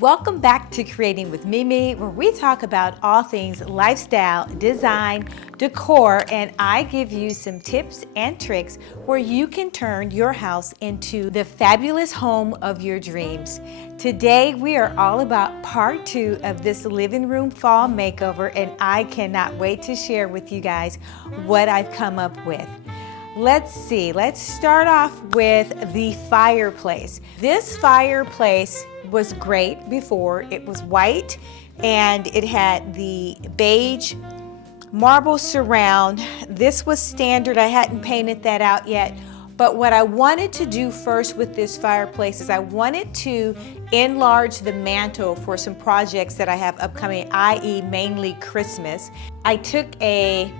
Welcome back to Creating with Mimi, where we talk about all things lifestyle, design, decor, and I give you some tips and tricks where you can turn your house into the fabulous home of your dreams. Today, we are all about part 2 of this living room fall makeover, and I cannot wait to share with you guys what I've come up with. Let's see, let's start off with the fireplace. This fireplace was great before. It was white and it had the beige marble surround. This was standard. I hadn't painted that out yet. But what I wanted to do first with this fireplace is I wanted to enlarge the mantle for some projects that I have upcoming, i.e. mainly Christmas. I took a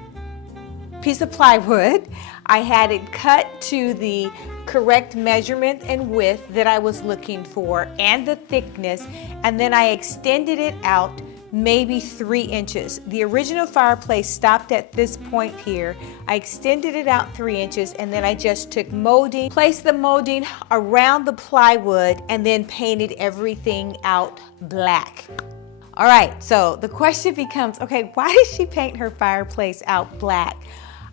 piece of plywood. I had it cut to the correct measurement and width that I was looking for and the thickness, and then I extended it out maybe 3 inches. The original fireplace stopped at this point here. I extended it out 3 inches, and then I just took molding, placed the molding around the plywood, and then painted everything out black. All right, so the question becomes, okay, why did she paint her fireplace out black?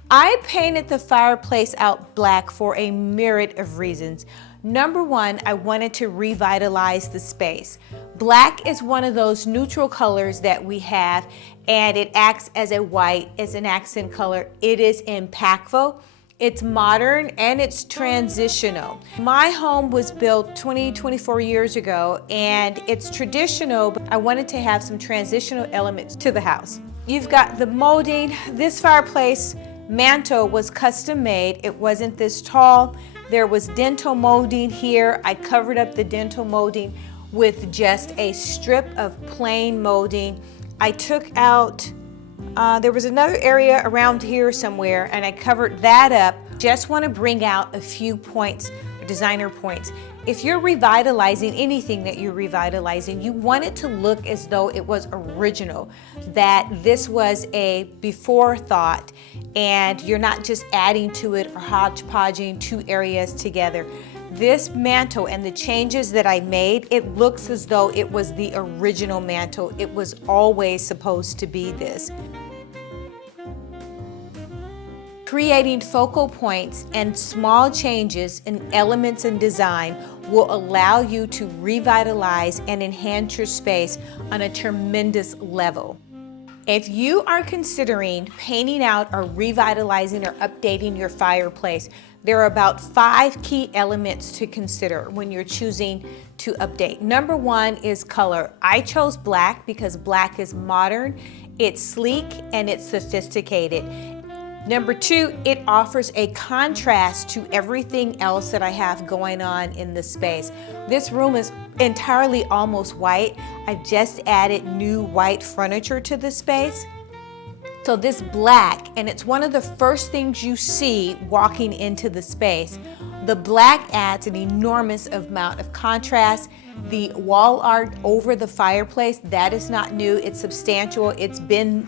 I painted the fireplace out black for a myriad of reasons. Number one, I wanted to revitalize the space. Black is one of those neutral colors that we have, and it acts as a white, as an accent color. It is impactful, it's modern, and it's transitional. My home was built 24 years ago, and it's traditional, but I wanted to have some transitional elements to the house. You've got the molding. This fireplace mantle was custom made. It wasn't this tall. There was dental molding here. I covered up the dental molding with just a strip of plain molding. I took out, there was another area around here somewhere, and I covered that up. Just want to bring out a few points, designer points. If you're revitalizing anything that you're revitalizing, you want it to look as though it was original, that this was a before thought, and you're not just adding to it or hodgepodging 2 areas together. This mantle and the changes that I made, it looks as though it was the original mantle. It was always supposed to be this. Creating focal points and small changes in elements and design will allow you to revitalize and enhance your space on a tremendous level. If you are considering painting out or revitalizing or updating your fireplace, there are about 5 key elements to consider when you're choosing to update. Number 1 is color. I chose black because black is modern, it's sleek, and it's sophisticated. Number 2, it offers a contrast to everything else that I have going on in the space. This room is entirely almost white. I've just added new white furniture to the space. So this black, and it's one of the first things you see walking into the space. The black adds an enormous amount of contrast. The wall art over the fireplace, that is not new. It's substantial. It's been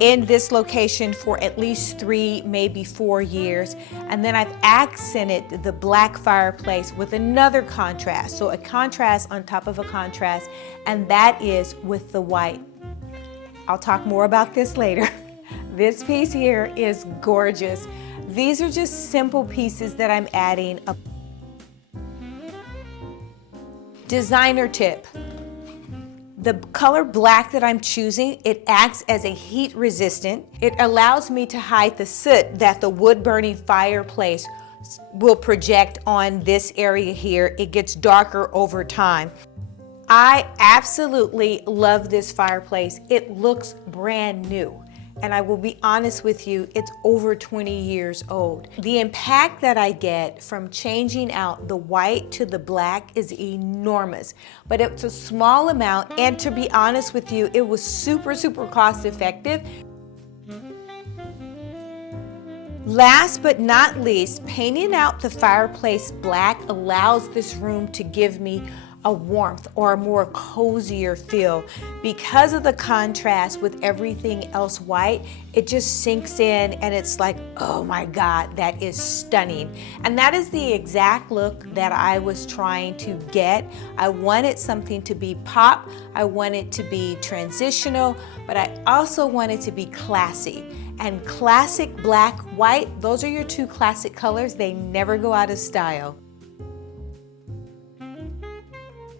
in this location for at least 3, maybe 4 years. And then I've accented the black fireplace with another contrast. So a contrast on top of a contrast, and that is with the white. I'll talk more about this later. This piece here is gorgeous. These are just simple pieces that I'm adding. Designer tip. The color black that I'm choosing, it acts as a heat resistant. It allows me to hide the soot that the wood burning fireplace will project on this area here. It gets darker over time. I absolutely love this fireplace. It looks brand new. And I will be honest with you, it's over 20 years old. The impact that I get from changing out the white to the black is enormous, but it's a small amount, and to be honest with you, it was super cost effective. Last but not least, painting out the fireplace black allows this room to give me a warmth or a more cozier feel. Because of the contrast with everything else white, it just sinks in and it's like, oh my God, that is stunning. And that is the exact look that I was trying to get. I wanted something to be pop, I wanted to be transitional, but I also wanted to be classy. And classic black, white, those are your two classic colors. They never go out of style.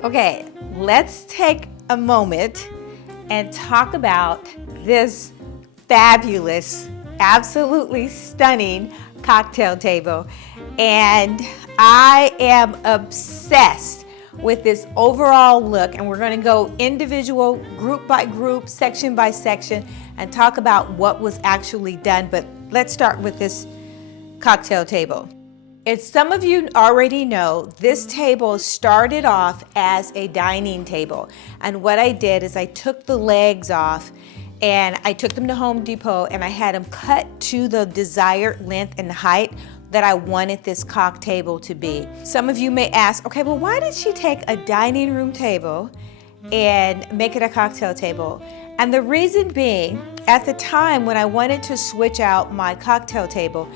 Okay, let's take a moment and talk about this fabulous, absolutely stunning cocktail table. And I am obsessed with this overall look, and we're going to go individual, group by group, section by section, and talk about what was actually done. But let's start with this cocktail table. As some of you already know, this table started off as a dining table. And what I did is I took the legs off and I took them to Home Depot and I had them cut to the desired length and height that I wanted this cocktail table to be. Some of you may ask, okay, well, why did she take a dining room table and make it a cocktail table? And the reason being, at the time when I wanted to switch out my cocktail table,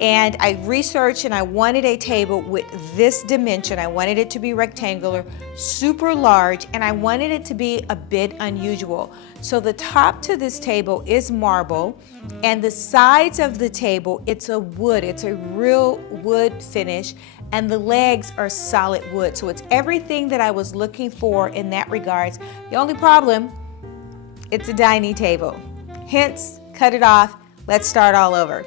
and I researched and I wanted a table with this dimension. I wanted it to be rectangular, super large, and I wanted it to be a bit unusual. So the top to this table is marble, and the sides of the table, it's a wood. It's a real wood finish, and the legs are solid wood. So it's everything that I was looking for in that regards. The only problem, it's a dining table. Hence, cut it off. Let's start all over.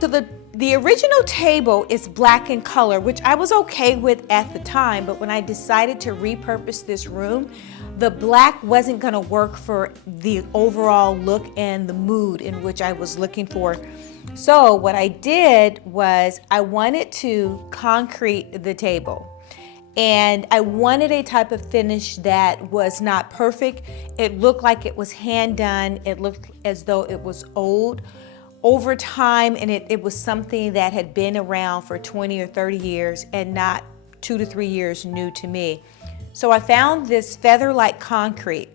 So the original table is black in color, which I was okay with at the time, but when I decided to repurpose this room, the black wasn't gonna work for the overall look and the mood in which I was looking for. So what I did was I wanted to concrete the table. And I wanted a type of finish that was not perfect. It looked like it was hand done. It looked as though it was old over time, and it was something that had been around for 20 or 30 years and not 2 to 3 years new to me. So I found this feather-like concrete,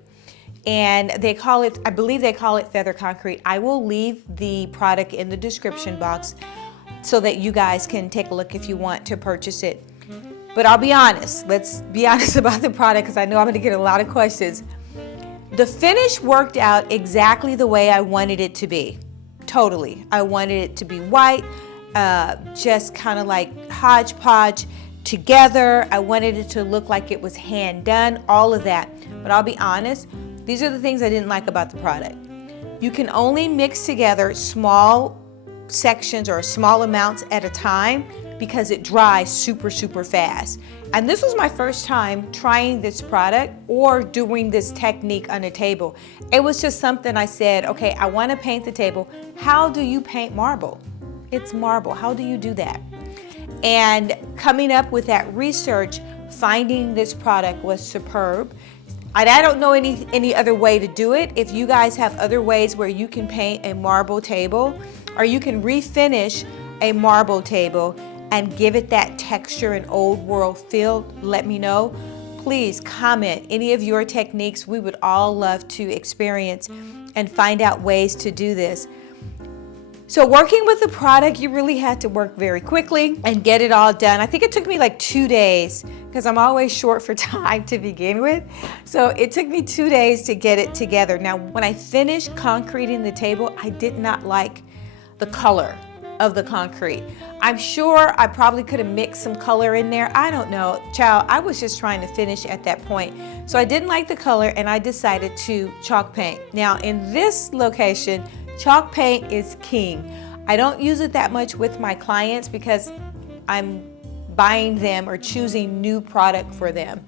and they call it, I believe they call it feather concrete. I will leave the product in the description box so that you guys can take a look if you want to purchase it. But I'll be honest, let's be honest about the product because I know I'm gonna get a lot of questions. The finish worked out exactly the way I wanted it to be. Totally. I wanted it to be white, just kind of like hodgepodge together. I wanted it to look like it was hand done, all of that. But I'll be honest, these are the things I didn't like about the product. You can only mix together small sections or small amounts at a time because it dries super, super fast. And this was my first time trying this product or doing this technique on a table. It was just something I said, okay, I want to paint the table. How do you paint marble? It's marble. How do you do that? And coming up with that research, finding this product was superb. And I don't know any other way to do it. If you guys have other ways where you can paint a marble table or you can refinish a marble table and give it that texture and old world feel, let me know. Please comment any of your techniques. We would all love to experience and find out ways to do this. So working with the product, you really had to work very quickly and get it all done. I think it took me like 2 days because I'm always short for time to begin with. So it took me 2 days to get it together. Now, when I finished concreting the table, I did not like the color of the concrete. I'm sure I probably could have mixed some color in there. I don't know. Child, I was just trying to finish at that point. So I didn't like the color and I decided to chalk paint. Now in this location, chalk paint is king. I don't use it that much with my clients because I'm buying them or choosing new product for them.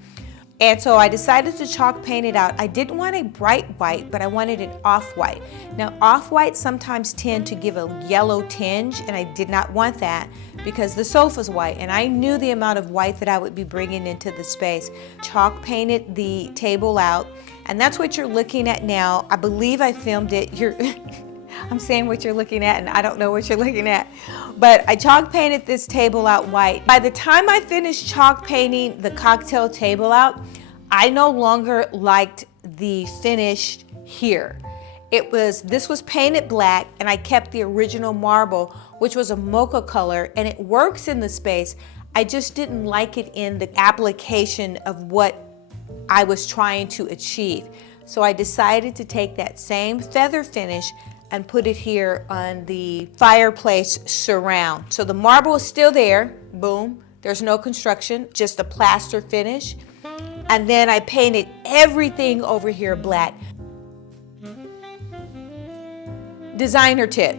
And so I decided to chalk paint it out. I didn't want a bright white, but I wanted an off-white. Now, off-whites sometimes tend to give a yellow tinge, and I did not want that because the sofa's white, and I knew the amount of white that I would be bringing into the space. Chalk painted the table out, and that's what you're looking at now. I believe I filmed it. I'm saying what you're looking at and I don't know what you're looking at. But I chalk painted this table out white. By the time I finished chalk painting the cocktail table out, I no longer liked the finish here. This was painted black, and I kept the original marble, which was a mocha color, and it works in the space. I just didn't like it in the application of what I was trying to achieve. So I decided to take that same feather finish and put it here on the fireplace surround. So the marble is still there, boom. There's no construction, just a plaster finish. And then I painted everything over here black. Designer tip,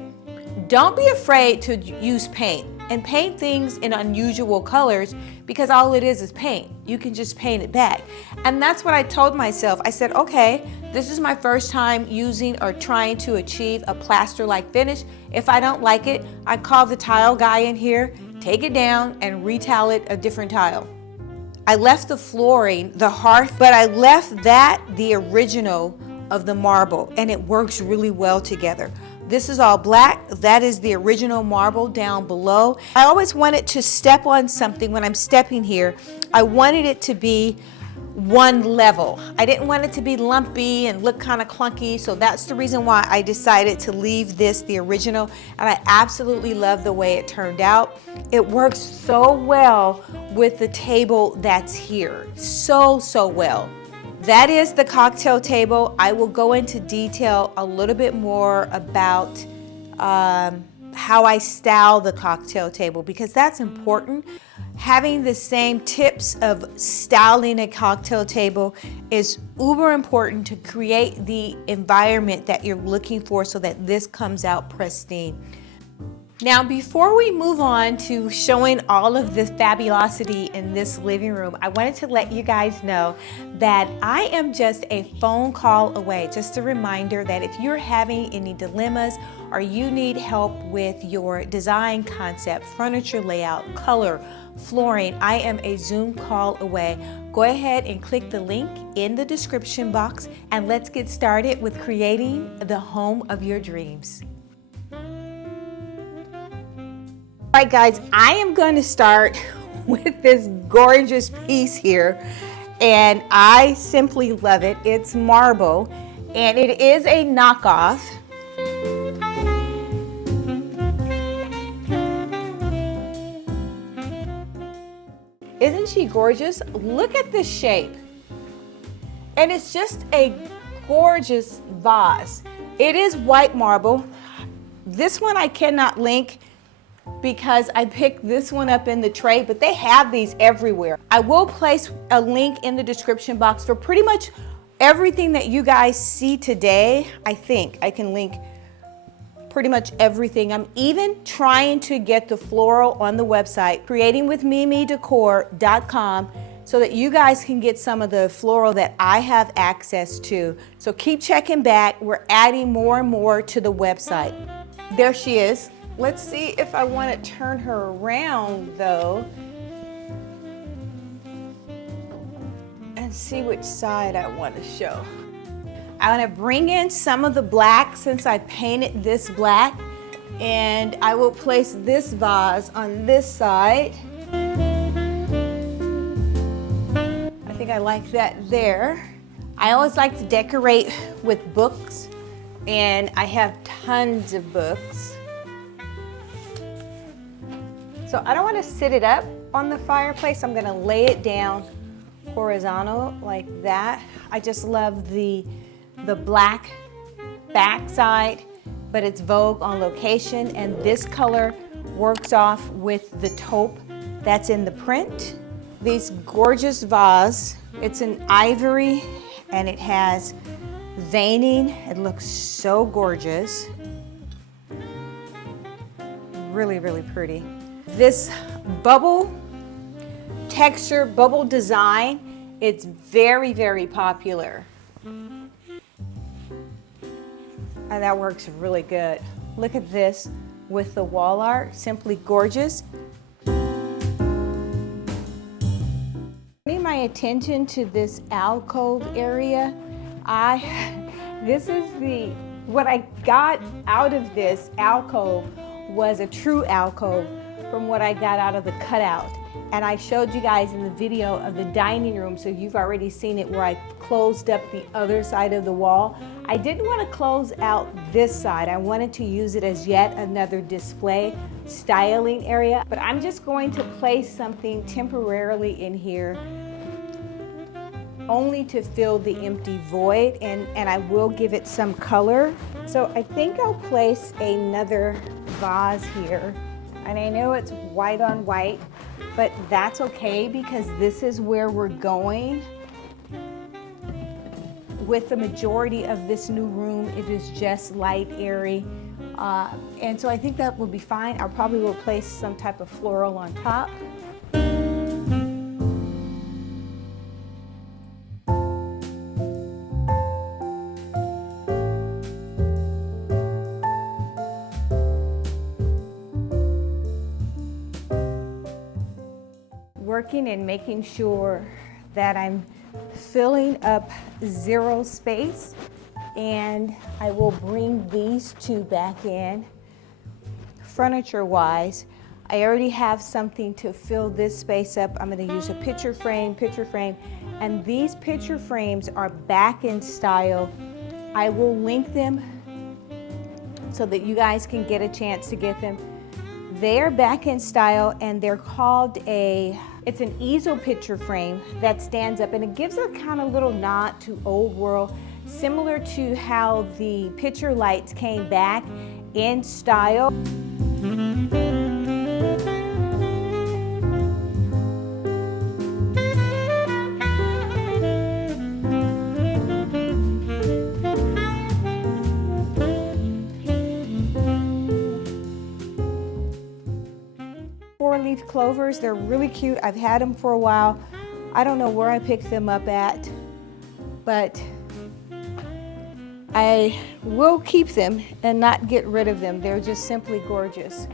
don't be afraid to use paint and paint things in unusual colors, because all it is paint. You can just paint it back. And that's what I told myself. I said, okay, this is my first time using or trying to achieve a plaster-like finish. If I don't like it, I call the tile guy in here, take it down and retile it a different tile. I left the flooring, the hearth, but I left that the original of the marble, and it works really well together. This is all black. That is the original marble down below. I always wanted to step on something when I'm stepping here. I wanted it to be one level. I didn't want it to be lumpy and look kind of clunky, so that's the reason why I decided to leave this the original, and I absolutely love the way it turned out. It works so well with the table that's here. So well. That is the cocktail table. I will go into detail a little bit more about how I style the cocktail table, because that's important. Having the same tips of styling a cocktail table is uber important to create the environment that you're looking for so that this comes out pristine. Now, before we move on to showing all of the fabulosity in this living room, I wanted to let you guys know that I am just a phone call away. Just a reminder that if you're having any dilemmas or you need help with your design concept, furniture layout, color, flooring, I am a Zoom call away. Go ahead and click the link in the description box and let's get started with creating the home of your dreams. All right, guys, I am going to start with this gorgeous piece here, and I simply love it. It's marble, and it is a knockoff. Isn't she gorgeous? Look at this shape. And it's just a gorgeous vase. It is white marble. This one I cannot link because I picked this one up in the tray, but they have these everywhere. I will place a link in the description box for pretty much everything that you guys see today. I think I can link pretty much everything. I'm even trying to get the floral on the website, creatingwithmimidecor.com, so that you guys can get some of the floral that I have access to. So keep checking back. We're adding more and more to the website. There she is. Let's see if I want to turn her around though and see which side I want to show. I want to bring in some of the black since I painted this black, and I will place this vase on this side. I think I like that there. I always like to decorate with books, and I have tons of books. So I don't want to sit it up on the fireplace. I'm going to lay it down horizontal like that. I just love the black backside, but it's Vogue on location, and this color works off with the taupe that's in the print. These gorgeous vase, it's an ivory and it has veining. It looks so gorgeous. Really, really pretty. This bubble texture, bubble design, it's very, very popular. And that works really good. Look at this with the wall art, simply gorgeous. Bringing my attention to this alcove area, this is the What I got out of this alcove was a true alcove from what I got out of the cutout. And I showed you guys in the video of the dining room, so you've already seen it where I closed up the other side of the wall. I didn't want to close out this side. I wanted to use it as yet another display styling area, but I'm just going to place something temporarily in here only to fill the empty void, and I will give it some color. So I think I'll place another vase here. And I know it's white on white, but that's okay because this is where we're going. With the majority of this new room, it is just light, airy. And so I think that will be fine. I'll probably will place some type of floral on top. Working and making sure that I'm filling up zero space, and I will bring these two back in. Furniture wise, I already have something to fill this space up. I'm going to use a picture frame, and these picture frames are back in style. I will link them so that you guys can get a chance to get them. They're back in style, and they're called it's an easel picture frame that stands up, and it gives a kind of little nod to old world, similar to how the picture lights came back in style. 4-leaf clovers, they're really cute. I've had them for a while. I don't know where I picked them up at, but I will keep them and not get rid of them. They're just simply gorgeous.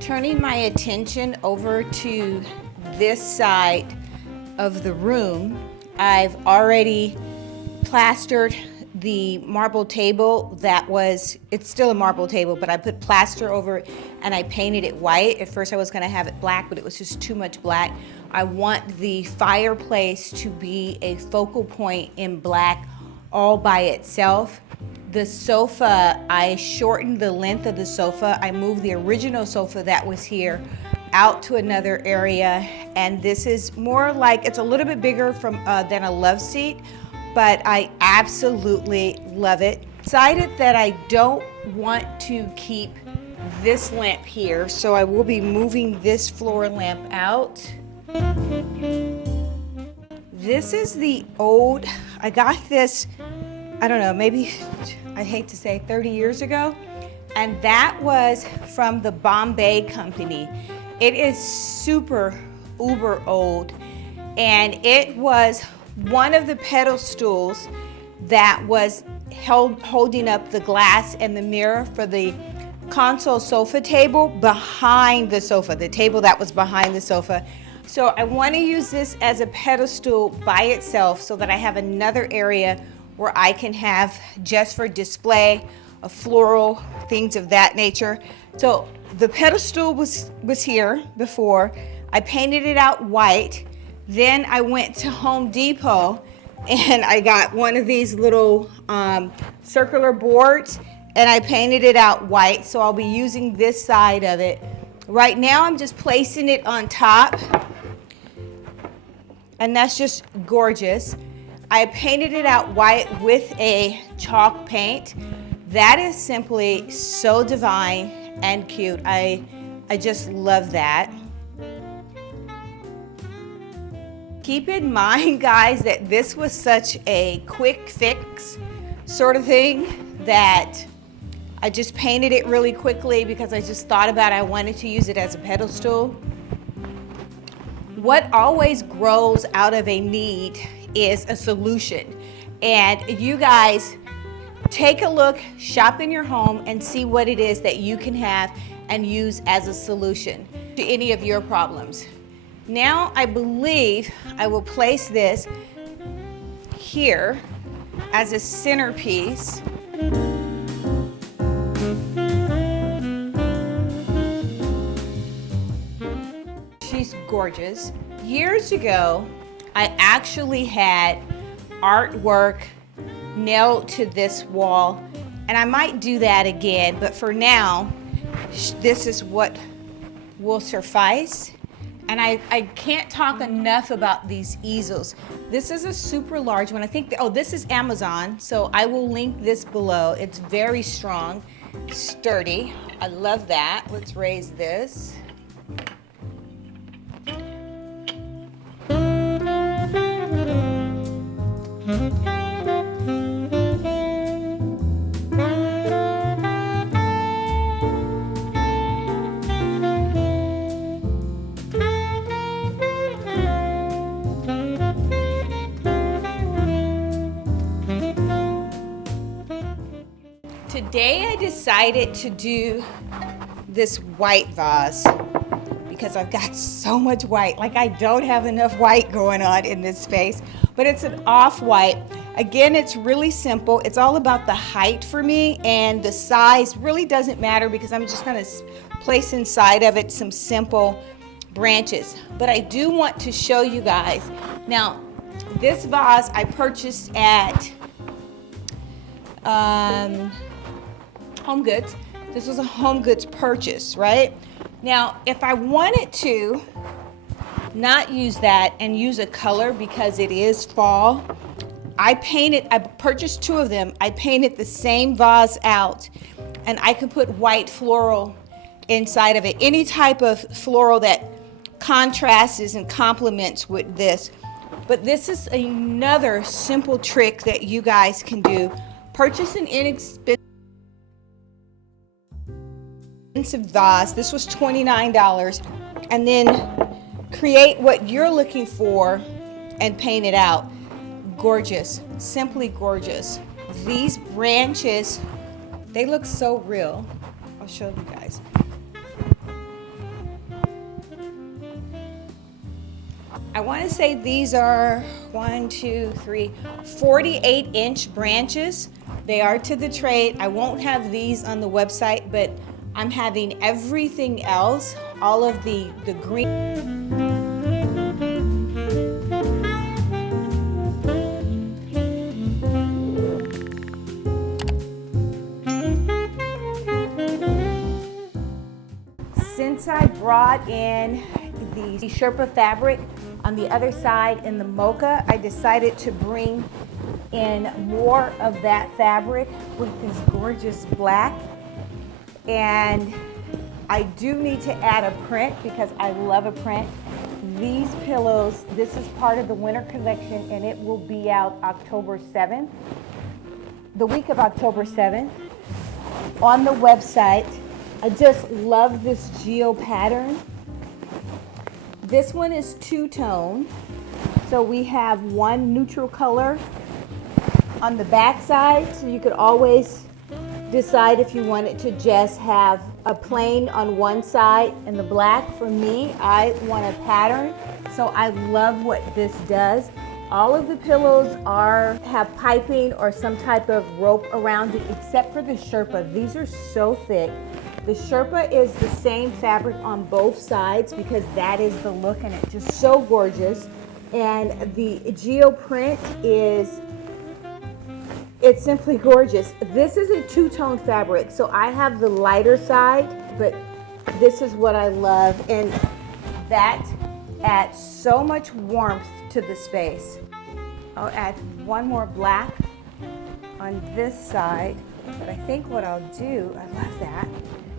Turning my attention over to this side of the room, I've already plastered the marble table it's still a marble table, but I put plaster over it and I painted it white. At first I was gonna have it black, but it was just too much black. I want the fireplace to be a focal point in black all by itself. The sofa, I shortened the length of the sofa. I moved the original sofa that was here out to another area, and this is more like, it's a little bit bigger than a love seat, but I absolutely love it. Decided that I don't want to keep this lamp here, so I will be moving this floor lamp out. This is the old, I got this, I don't know, maybe, I hate to say 30 years ago, and that was from the Bombay company. It is super uber old, and it was one of the pedestals that was holding up the glass and the mirror for the console sofa table behind the sofa, the table that was behind the sofa. So I want to use this as a pedestal by itself so that I have another area where I can have just for display, a floral, things of that nature. So the pedestal was here before. I painted it out white. Then I went to Home Depot and I got one of these little circular boards and I painted it out white. So I'll be using this side of it. Right now I'm just placing it on top, and that's just gorgeous. I painted it out white with a chalk paint. That is simply so divine and cute. I just love that. Keep in mind, guys, that this was such a quick fix sort of thing that I just painted it really quickly because I just thought about I wanted to use it as a pedestal. What always grows out of a need is a solution. And you guys, take a look, shop in your home, and see what it is that you can have and use as a solution to any of your problems. Now I believe I will place this here as a centerpiece. She's gorgeous. Years ago, I actually had artwork nailed to this wall, and I might do that again, but for now, this is what will suffice. And I can't talk enough about these easels. This is a super large one. I think, oh, this is Amazon, so I will link this below. It's very strong, sturdy. I love that. Let's raise this. Today I decided to do this white vase because I've got so much white. Like, I don't have enough white going on in this space, but it's an off-white. Again, it's really simple. It's all about the height for me, and the size really doesn't matter because I'm just gonna place inside of it some simple branches. But I do want to show you guys. Now, this vase I purchased at Home Goods. This was a Home Goods purchase, right? Now, if I wanted to not use that and use a color because it is fall, I purchased 2 of them. I painted the same vase out, and I could put white floral inside of it. Any type of floral that contrasts and complements with this. But this is another simple trick that you guys can do. Purchase an inexpensive vase. This was $29, and then create what you're looking for and paint it out. Gorgeous, simply gorgeous. These branches, they look so real. I'll show you guys. I want to say these are 48-inch branches. They are to the trade. I won't have these on the website, but I'm having everything else, all of the green. Since I brought in the Sherpa fabric on the other side in the mocha, I decided to bring in more of that fabric with this gorgeous black. And I do need to add a print because I love a print. These pillows, this is part of the winter collection, and it will be out October 7th, the week of October 7th, on the website. I just love this geo pattern. This one is two-tone, so we have one neutral color on the back side, so you could always decide if you wanted to just have a plain on one side and the black. For me, I want a pattern, so I love what this does. All of the pillows have piping or some type of rope around it, except for the Sherpa. These are so thick. The Sherpa is the same fabric on both sides because that is the look, and it's just so gorgeous. And the geo print it's simply gorgeous. This is a two-tone fabric, so I have the lighter side, but this is what I love, and that adds so much warmth to the space. I'll add one more black on this side, but I think what I'll do, I love that.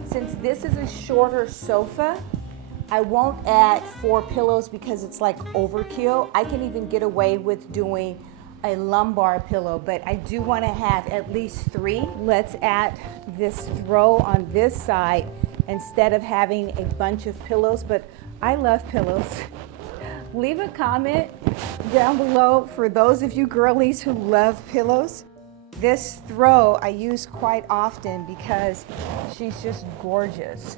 Since this is a shorter sofa, I won't add 4 pillows because it's like overkill. I can even get away with doing a lumbar pillow, but I do want to have at least 3. Let's add this throw on this side instead of having a bunch of pillows, but I love pillows. Leave a comment down below for those of you girlies who love pillows. This throw I use quite often because she's just gorgeous.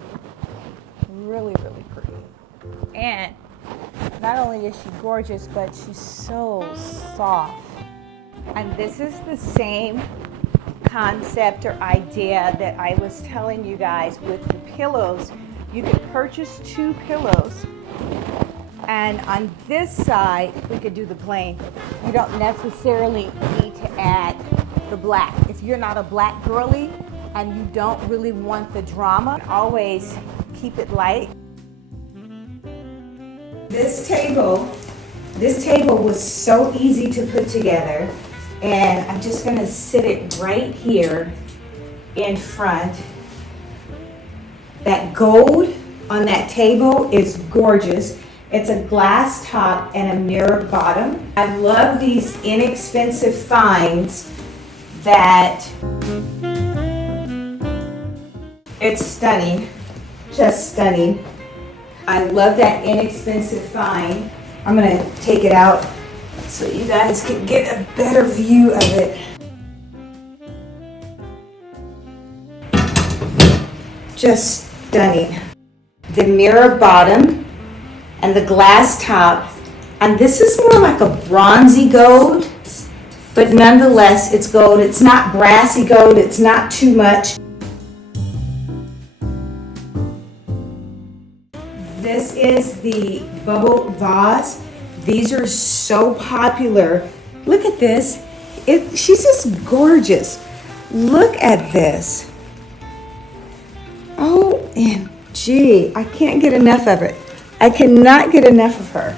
Really, really pretty. And not only is she gorgeous, but she's so soft. And this is the same concept or idea that I was telling you guys with the pillows. You could purchase 2 pillows, and on this side we could do the plain. You don't necessarily need to add the black. If you're not a black girly and you don't really want the drama, always keep it light. This table was so easy to put together, and I'm just gonna sit it right here in front. That gold on that table is gorgeous. It's a glass top and a mirror bottom. I love these inexpensive finds that it's stunning, just stunning. I love that inexpensive find. I'm gonna take it out so you guys can get a better view of it. Just stunning. The mirror bottom and the glass top, and this is more like a bronzy gold, but nonetheless it's gold. It's not brassy gold, it's not too much. This is the bubble vase. These are so popular. Look at this. She's just gorgeous. Look at this. OMG, I can't get enough of it. I cannot get enough of her.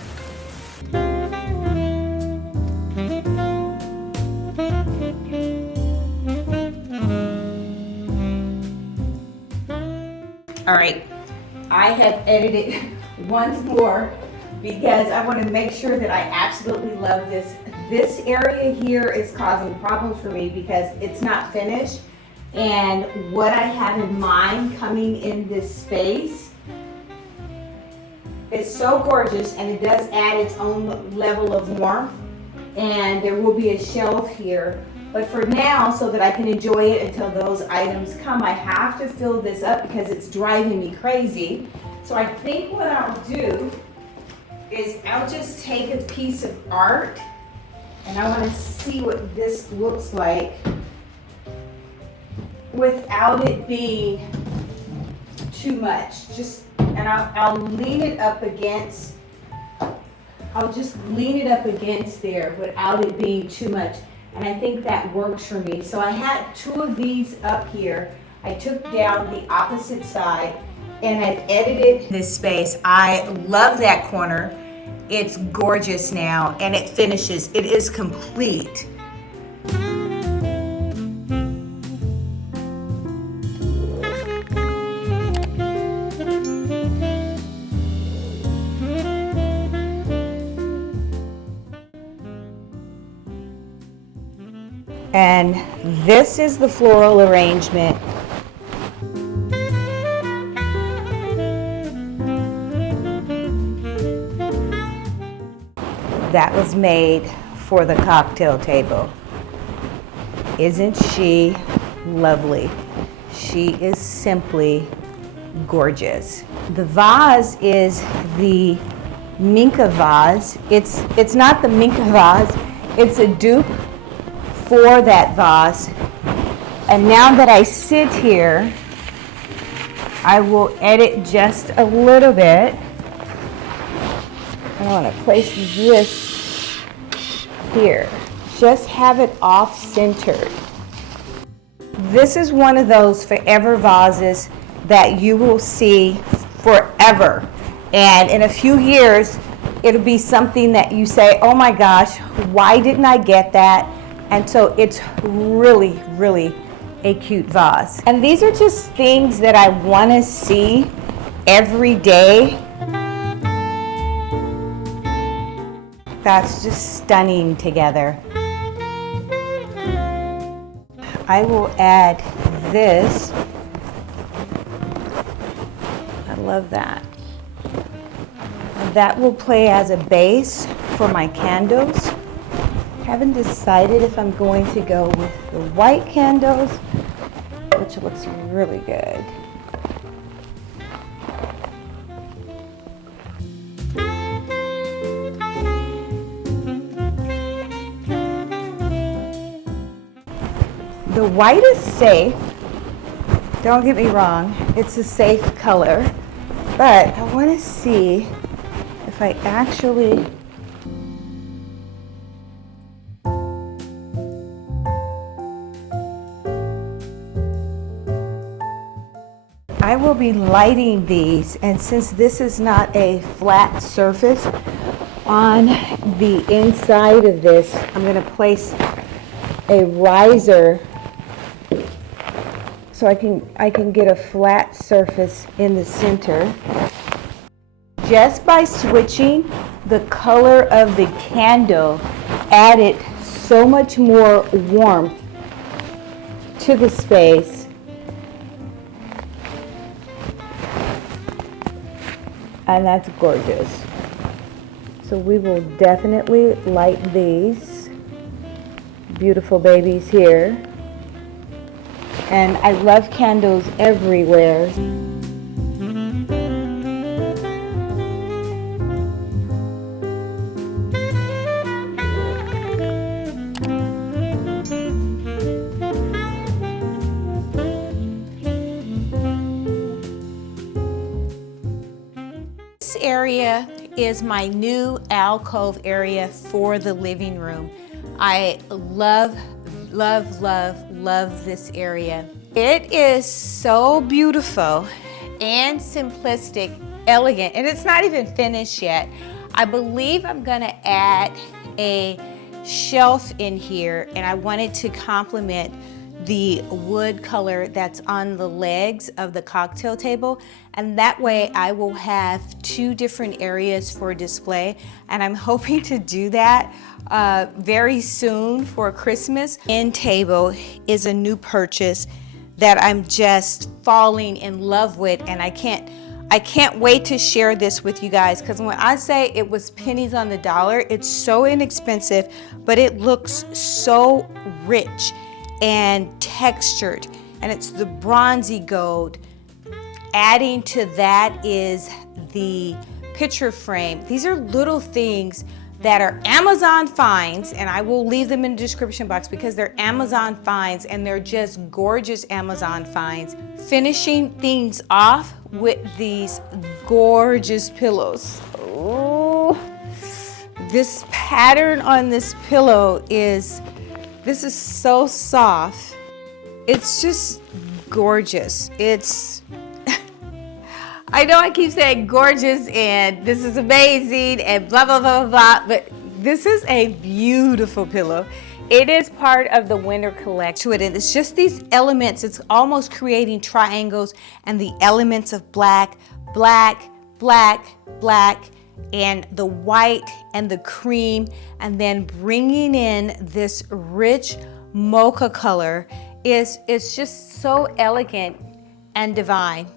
All right, I have edited once more because I want to make sure that I absolutely love this. This area here is causing problems for me because it's not finished. And what I have in mind coming in this space is so gorgeous, and it does add its own level of warmth. And there will be a shelf here. But for now, so that I can enjoy it until those items come, I have to fill this up because it's driving me crazy. So I think what I'll do is I'll just take a piece of art, and I want to see what this looks like without it being too much. And I'll lean it up against, I'll just lean it up against there without it being too much. And I think that works for me. So I had 2 of these up here. I took down the opposite side and I've edited this space. I love that corner. It's gorgeous now, and it finishes. It is complete. And this is the floral arrangement. That was made for the cocktail table. Isn't she lovely? She is simply gorgeous. The vase is the Minka vase. It's not the Minka vase, it's a dupe for that vase. And now that I sit here, I will edit just a little bit. I want to place this here. Just have it off-centered. This is one of those forever vases that you will see forever. And in a few years, it'll be something that you say, oh my gosh, why didn't I get that? And so it's really, really a cute vase. And these are just things that I want to see every day. That's just stunning together. I will add this. I love that. That will play as a base for my candles. Haven't decided if I'm going to go with the white candles, which looks really good. The white is safe. Don't get me wrong, it's a safe color. But I want to see if I actually I will be lighting these, and since this is not a flat surface on the inside of this, I'm going to place a riser so I can get a flat surface in the center. Just by switching the color of the candle added so much more warmth to the space. And that's gorgeous. So we will definitely light these beautiful babies here. And I love candles everywhere. This area is my new alcove area for the living room. I love, love, love, love this area. It is so beautiful and simplistic, elegant, and it's not even finished yet. I believe I'm gonna add a shelf in here, and I wanted to complement the wood color that's on the legs of the cocktail table, and that way I will have two different areas for display, and I'm hoping to do that very soon for Christmas. End table is a new purchase that I'm just falling in love with, and I can't wait to share this with you guys, because when I say it was pennies on the dollar, it's so inexpensive, but it looks so rich and textured, and it's the bronzy gold. Adding to that is the picture frame. These are little things that are Amazon finds, and I will leave them in the description box because they're Amazon finds, and they're just gorgeous Amazon finds. Finishing things off with these gorgeous pillows. Oh, this pattern on this pillow is so soft. It's just gorgeous. It's, I know I keep saying gorgeous and this is amazing and blah, blah, blah, blah, but this is a beautiful pillow. It is part of the winter collection, and it's just these elements. It's almost creating triangles and the elements of black, black, black, black, and the white and the cream, and then bringing in this rich mocha color is just so elegant and divine,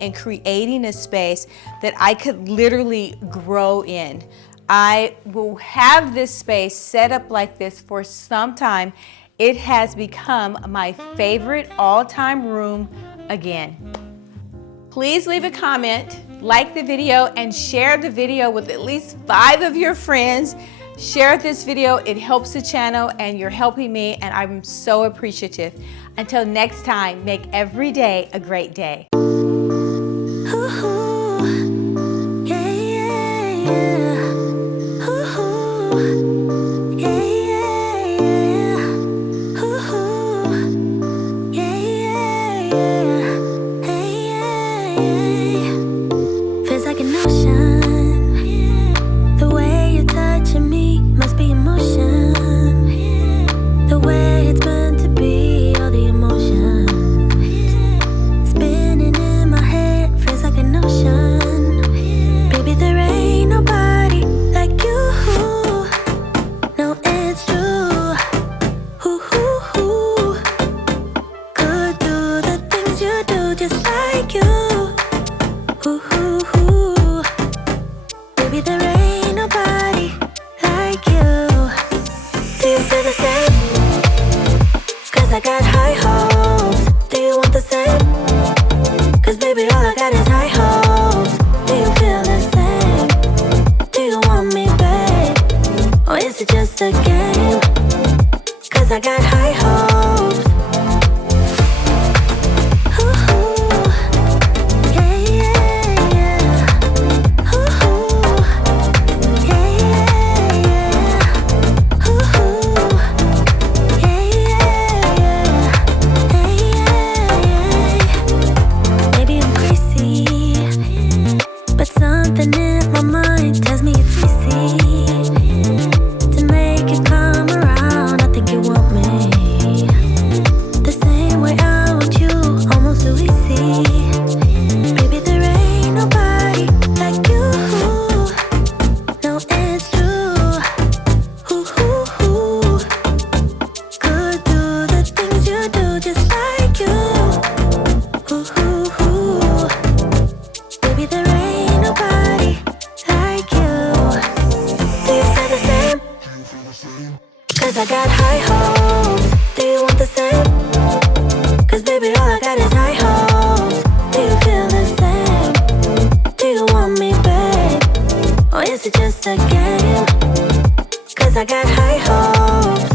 and creating a space that I could literally grow in. I will have this space set up like this for some time. It has become my favorite all-time room again. Please leave a comment, like the video, and share the video with at least 5 of your friends. Share this video, it helps the channel, and you're helping me, and I'm so appreciative. Until next time, make every day a great day. I got high hopes. Do you want the same? Cause baby, all I got is high hopes. Do you feel the same? Do you want me, babe? Or is it just a game? Cause I got high hopes. I got high hopes. Do you want the same? Cause baby, all I got is high hopes. Do you feel the same? Do you want me, babe? Or is it just a game? Cause I got high hopes.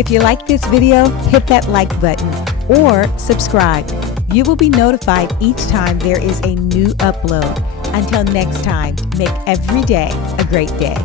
If you like this video, hit that like button or subscribe. You will be notified each time there is a new upload. Until next time, make every day a great day.